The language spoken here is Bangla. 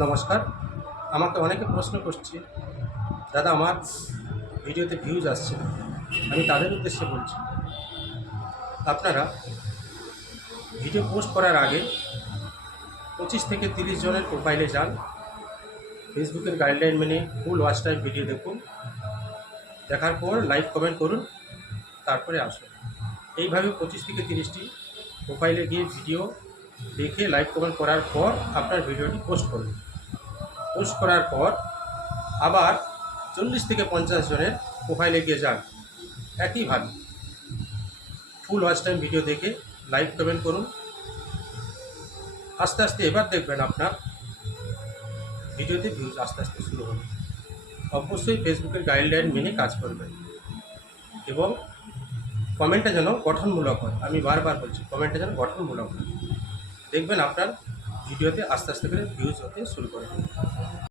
নমস্কার। আমাকে অনেকে প্রশ্ন করছে, দাদা আমার ভিডিওতে ভিউজ আসছে না। আমি তাদের উদ্দেশ্যে বলছি, আপনারা ভিডিও পোস্ট করার আগে 25 থেকে 30 জনের প্রোফাইলে যান, ফেসবুকের গাইডলাইন মেনে ফুল ওয়াচ টাইম ভিডিও দেখুন, দেখার পর লাইক কমেন্ট করুন, তারপরে আসুন। এইভাবে 25 থেকে 30টি প্রোফাইলে গিয়ে ভিডিও দেখে লাইক কমেন্ট করার পর আপনার ভিডিওটি পোস্ট করুন। পোস্ট করার পর আবার 40 থেকে 50 জনের প্রোফাইলে গিয়ে যান, একইভাবে ফুল ওয়াচ টাইম ভিডিও দেখে লাইক কমেন্ট করুন। আস্তে আস্তে এবার দেখবেন আপনার ভিডিওতে ভিউজ আস্তে আস্তে শুরু হবে। অবশ্যই ফেসবুকের গাইডলাইন মেনে কাজ করবেন এবং কমেন্টটা যেন গঠনমূলক হয়। আমি বারবার বলছি, কমেন্টটা যেন গঠনমূলক হয়। দেখবেন আপনার ভিডিওতে আস্তে আস্তে করে ভিউজ হতে শুরু করে।